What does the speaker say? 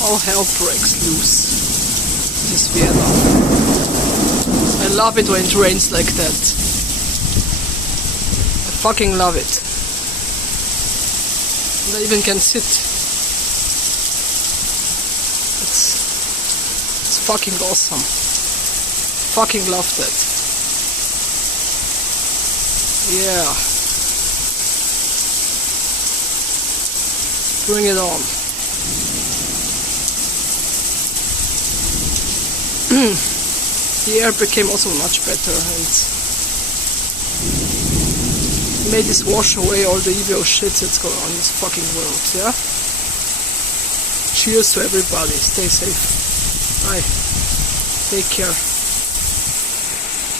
All hell breaks loose. This is Vienna. I love it when it rains like that. I fucking love it. And I even can sit. It's fucking awesome. Fucking love that. Yeah. Bring it on. The air became also much better and made this wash away all the evil shit that's going on in this fucking world, yeah? Cheers to everybody. Stay safe. Bye. Take care.